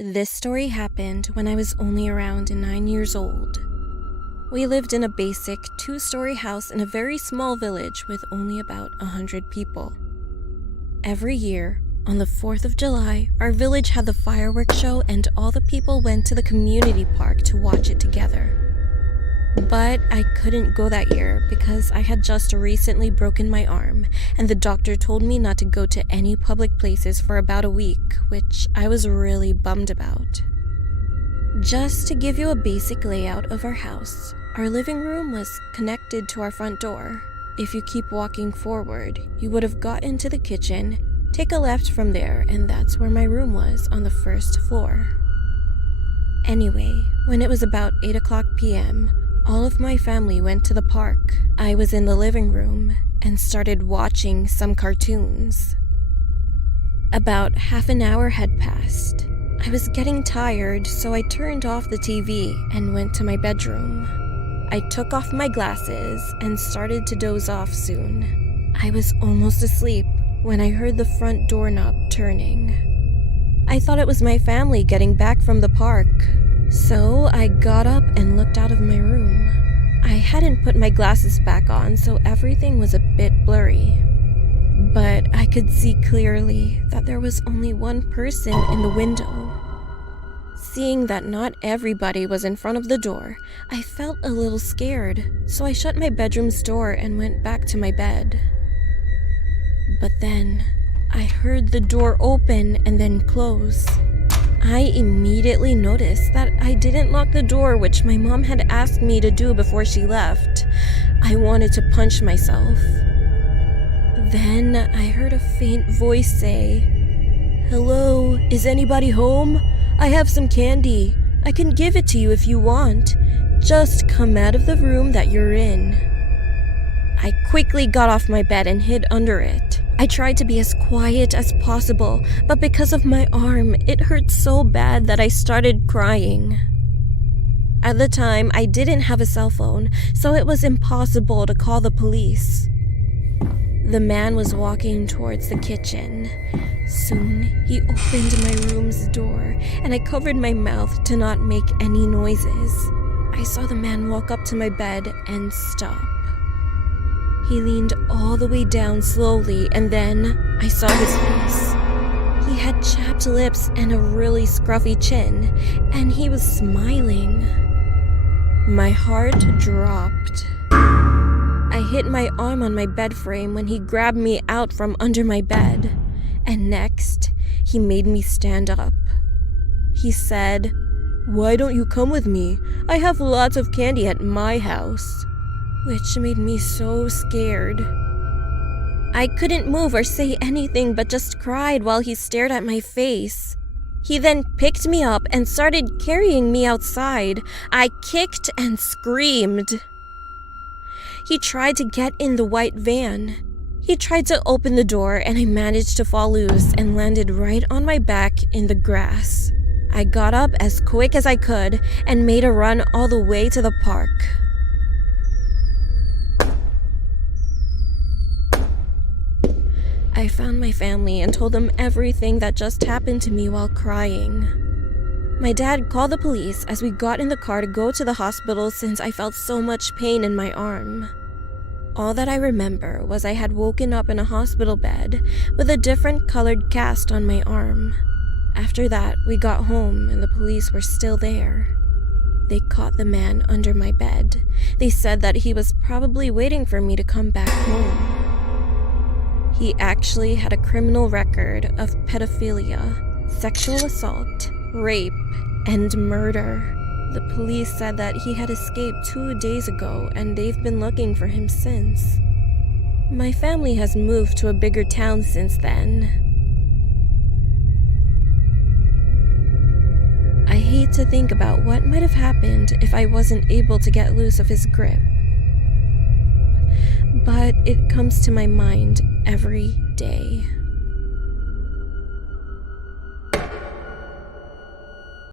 This story happened when I was only around 9 years old. We lived in a basic 2-story house in a very small village with only about 100 people. Every year, on the 4th of July, our village had the fireworks show and all the people went to the community park to watch it together. But I couldn't go that year because I had just recently broken my arm, and the doctor told me not to go to any public places for about a week, which I was really bummed about. Just to give you a basic layout of our house, our living room was connected to our front door. If you keep walking forward, you would have got into the kitchen, take a left from there, and that's where my room was on the first floor. Anyway, when it was about 8 p.m., all of my family went to the park. I was in the living room and started watching some cartoons. About half an hour had passed. I was getting tired, so I turned off the TV and went to my bedroom. I took off my glasses and started to doze off soon. I was almost asleep when I heard the front doorknob turning. I thought it was my family getting back from the park. So I got up and looked out of my room. I hadn't put my glasses back on, so everything was a bit blurry. But I could see clearly that there was only one person in the window. Seeing that not everybody was in front of the door, I felt a little scared, so I shut my bedroom's door and went back to my bed. But then, I heard the door open and then close. I immediately noticed that I didn't lock the door, which my mom had asked me to do before she left. I wanted to punch myself. Then I heard a faint voice say, "Hello, is anybody home? I have some candy. I can give it to you if you want. Just come out of the room that you're in." I quickly got off my bed and hid under it. I tried to be as quiet as possible, but because of my arm, it hurt so bad that I started crying. At the time, I didn't have a cell phone, so it was impossible to call the police. The man was walking towards the kitchen. Soon, he opened my room's door, and I covered my mouth to not make any noises. I saw the man walk up to my bed and stop. He leaned all the way down slowly, and then I saw his face. He had chapped lips and a really scruffy chin, and he was smiling. My heart dropped. I hit my arm on my bed frame when he grabbed me out from under my bed, and next, he made me stand up. He said, "Why don't you come with me? I have lots of candy at my house," which made me so scared. I couldn't move or say anything but just cried while he stared at my face. He then picked me up and started carrying me outside. I kicked and screamed. He tried to get in the white van. He tried to open the door and I managed to fall loose and landed right on my back in the grass. I got up as quick as I could and made a run all the way to the park. I found my family and told them everything that just happened to me while crying. My dad called the police as we got in the car to go to the hospital since I felt so much pain in my arm. All that I remember was I had woken up in a hospital bed with a different colored cast on my arm. After that, we got home and the police were still there. They caught the man under my bed. They said that he was probably waiting for me to come back home. He actually had a criminal record of pedophilia, sexual assault, rape, and murder. The police said that he had escaped 2 days ago and they've been looking for him since. My family has moved to a bigger town since then. I hate to think about what might have happened if I wasn't able to get loose of his grip. But it comes to my mind every day.